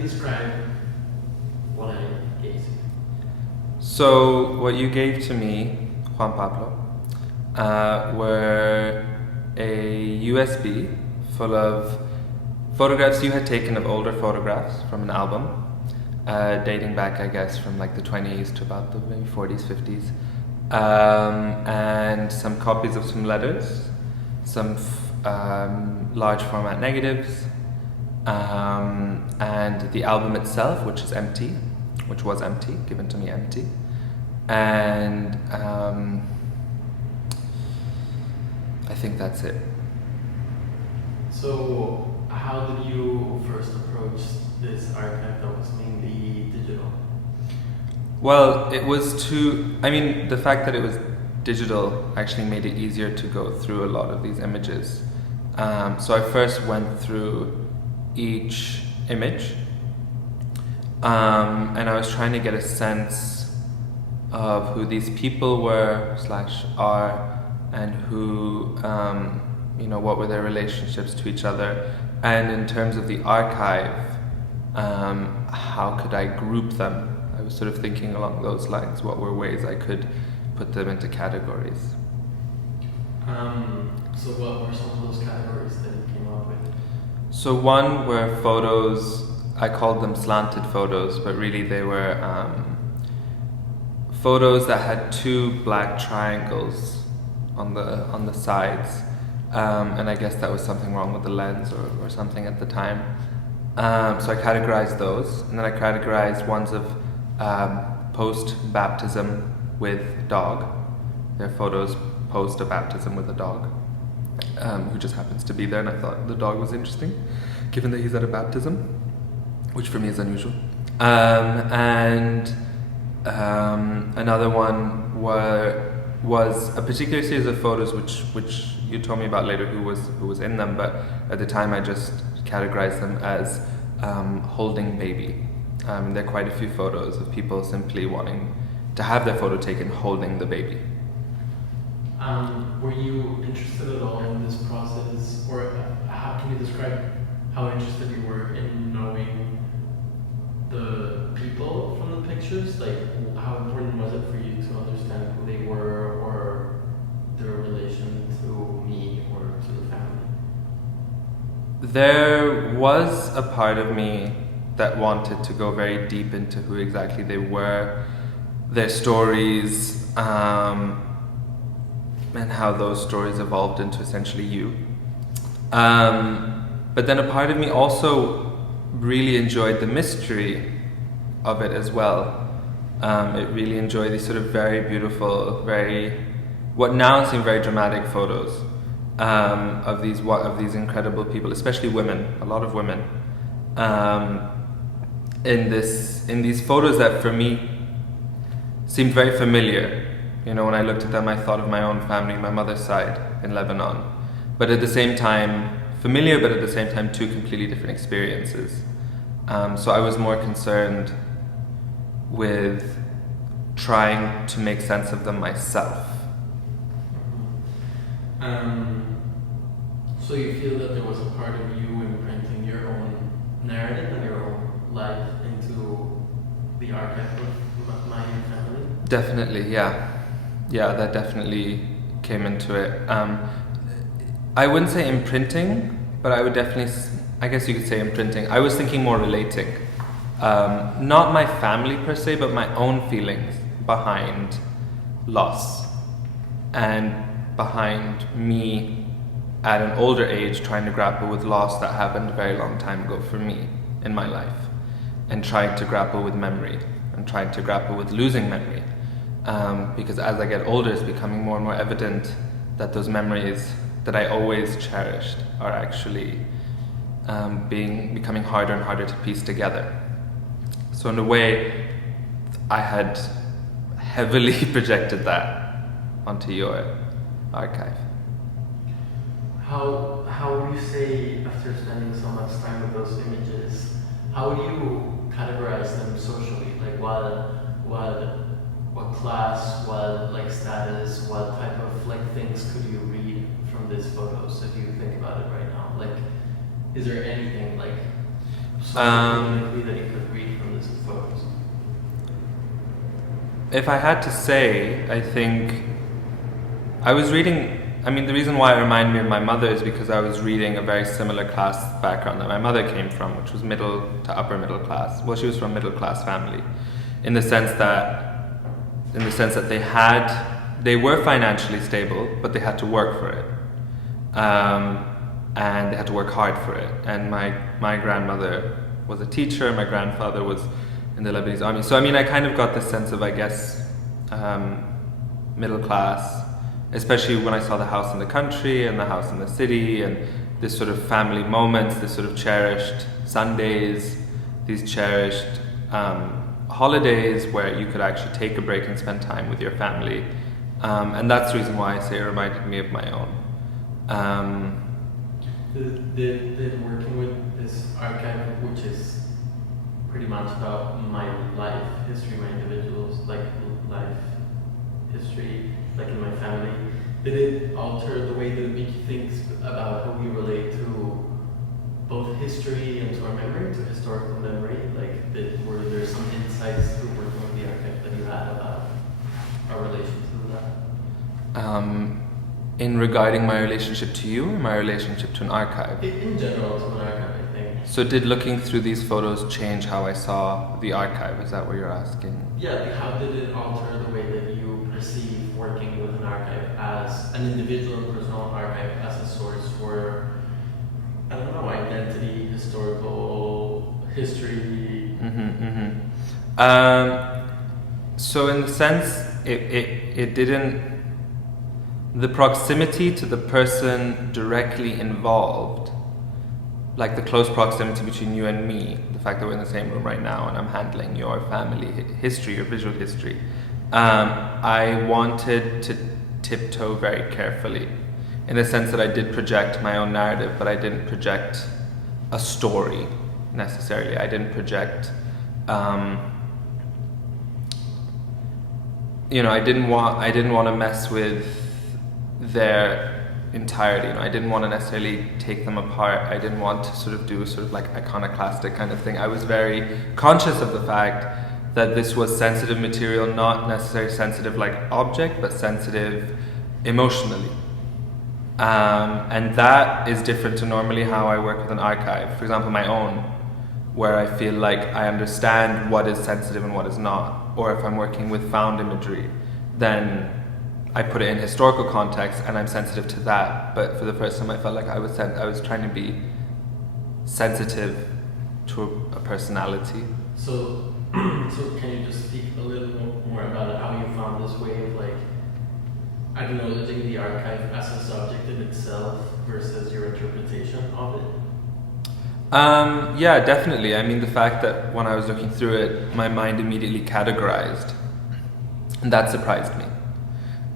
describe what I gave you? So what you gave to me, Juan Pablo, were a USB full of photographs you had taken of older photographs from an album, dating back, I guess, from like the 20s to about the maybe 40s, 50s, and some copies of some letters, some large format negatives, and the album itself, which was empty, given to me empty, and I think that's it. So, how did you first approach this archive that was mainly digital? Well, the fact that it was digital actually made it easier to go through a lot of these images. So I first went through each image, and I was trying to get a sense of who these people were / are, and who, what were their relationships to each other. And in terms of the archive, how could I group them? I was sort of thinking along those lines. What were ways I could put them into categories? So what were some of those categories that you came up with? So one were photos, I called them slanted photos, but really they were photos that had two black triangles on the sides. And I guess that was something wrong with the lens or something at the time. So I categorized those, and then I categorized ones of post-baptism with dog. They're photos post a baptism with a dog, who just happens to be there, and I thought the dog was interesting, given that he's at a baptism, which for me is unusual. And another one was a particular series of photos which you told me about later who was in them, but at the time I just categorized them as holding baby. There are quite a few photos of people simply wanting to have their photo taken holding the baby. Were you interested at all in this process, or how can you describe how interested you were in knowing the people from the pictures? Like, how important was it for you to understand who they were, or their relation to me or to the family? There was a part of me that wanted to go very deep into who exactly they were, their stories, and how those stories evolved into essentially you. But then a part of me also really enjoyed the mystery of it as well. It really enjoyed these sort of very beautiful, what now seem very dramatic photos of these incredible people, especially women, a lot of women, in these photos that for me seemed very familiar. When I looked at them, I thought of my own family, my mother's side in Lebanon, but at the same time familiar, but at the same time two completely different experiences. So I was more concerned with trying to make sense of them myself. So you feel that there was a part of you imprinting your own narrative and your own life into the archive of my family? Definitely, yeah. Yeah, that definitely came into it. I wouldn't say imprinting, but I would definitely, I guess you could say imprinting. I was thinking more relating. Not my family per se, but my own feelings behind loss, and behind me at an older age trying to grapple with loss that happened a very long time ago for me in my life, and trying to grapple with memory, and trying to grapple with losing memory. Because as I get older, it's becoming more and more evident that those memories that I always cherished are actually becoming harder and harder to piece together. So in a way, I had heavily projected that onto your archive. How would you say, after spending so much time with those images, how would you categorize them socially? Like what class, what status, what type of things could you read from these photos if you think about it right now? Is there anything Something likely that you could read from these photos. If I had to say, I think I was reading. I mean, the reason why it reminded me of my mother is because I was reading a very similar class background that my mother came from, which was middle to upper middle class. Well, she was from a middle class family, in the sense that they were financially stable, but they had to work for it, and they had to work hard for it. And my grandmother was a teacher. My grandfather was in the Lebanese army. So I mean, I kind of got this sense of, I guess, middle class. Especially when I saw the house in the country and the house in the city, and this sort of family moments, this sort of cherished Sundays, these cherished holidays where you could actually take a break and spend time with your family. And that's the reason why I say it reminded me of my own. Did working with this archive, which is pretty much about my life history, my individuals, like life history, like in my family, did it alter the way that it make you think about how we relate to both history and to our memory, to historical memory? Like, were there some insights through working with the archive that you had about our relation to that? In regarding my relationship to you or my relationship to an archive? In general, to an archive, I think. So did looking through these photos change how I saw the archive? Is that what you're asking? Yeah, like how did it alter the way that you perceive working with an archive as an individual and personal archive as a source for, I don't know, identity, historical history? So in the sense, it didn't, the proximity to the person directly involved, like the close proximity between you and me, the fact that we're in the same room right now and I'm handling your family history, your visual history, I wanted to tiptoe very carefully, in the sense that I did project my own narrative, but I didn't project a story necessarily. I didn't project, I didn't want to mess with their entirety. I didn't want to necessarily take them apart. I didn't want to sort of do a sort of like iconoclastic kind of thing. I was very conscious of the fact that this was sensitive material, not necessarily sensitive like object, but sensitive emotionally. And that is different to normally how I work with an archive. For example, my own, where I feel like I understand what is sensitive and what is not. Or if I'm working with found imagery, then I put it in historical context and I'm sensitive to that. But for the first time I felt like I was trying to be sensitive to a personality. So can you just speak a little more about how you found this way of like, I don't know, using the archive as a subject in itself versus your interpretation of it? Yeah, definitely. I mean, the fact that when I was looking through it, my mind immediately categorized, and that surprised me.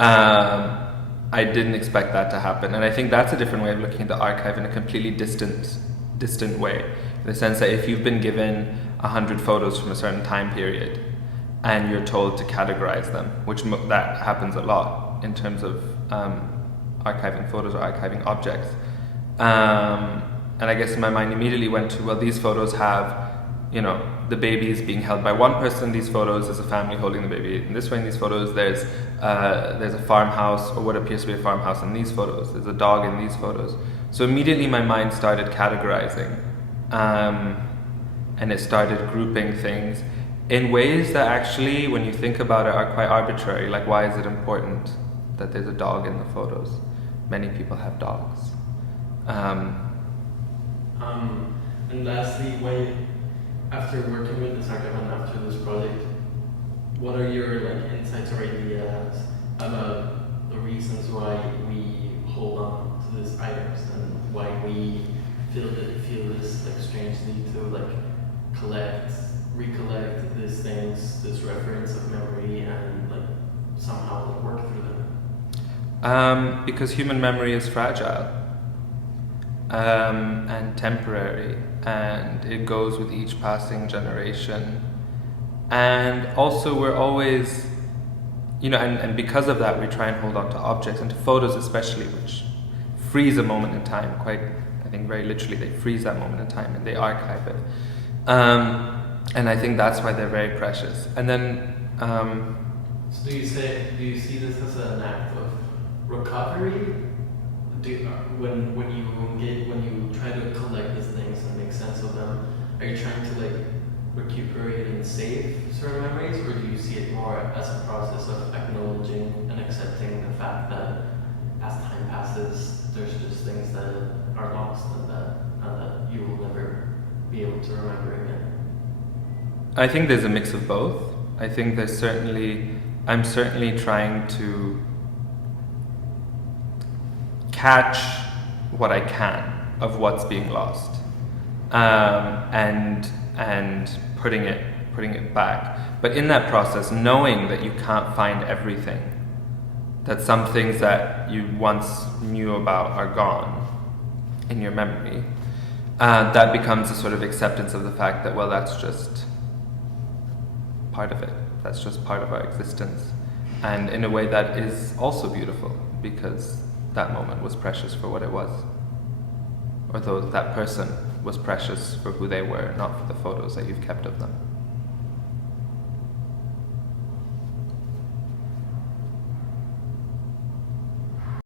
I didn't expect that to happen, and I think that's a different way of looking at the archive, in a completely distant way, in the sense that if you've been given 100 photos from a certain time period and you're told to categorize them, which that happens a lot in terms of archiving photos or archiving objects, and I guess my mind immediately went to, well, these photos have, the baby is being held by one person. These photos, there's a family holding the baby in this way. In these photos, there's a farmhouse, or what appears to be a farmhouse in these photos. There's a dog in these photos. So immediately my mind started categorizing, and it started grouping things in ways that actually, when you think about it, are quite arbitrary. Like, why is it important that there's a dog in the photos? Many people have dogs. And lastly, after working with this archive and after this project, what are your insights or ideas about the reasons why we hold on to these items and why we feel this strange need to recollect these things, this reference of memory, and somehow work through them? Because human memory is fragile. And temporary, and it goes with each passing generation. And also we're always, and because of that we try and hold on to objects and to photos especially, which freeze a moment in time quite I think very literally they freeze that moment in time and they archive it. And I think that's why they're very precious. And then, so do you see this as an act of recovery? When you try to collect these things and make sense of them, are you trying to like recuperate and save certain memories, or do you see it more as a process of acknowledging and accepting the fact that as time passes, there's just things that are lost and that you will never be able to remember again? I think there's a mix of both. I think I'm certainly trying to catch what I can of what's being lost, and putting it back. But in that process, knowing that you can't find everything, that some things that you once knew about are gone in your memory, that becomes a sort of acceptance of the fact that, well, that's just part of it. That's just part of our existence. And in a way that is also beautiful, because that moment was precious for what it was. Or though that person was precious for who they were, not for the photos that you've kept of them.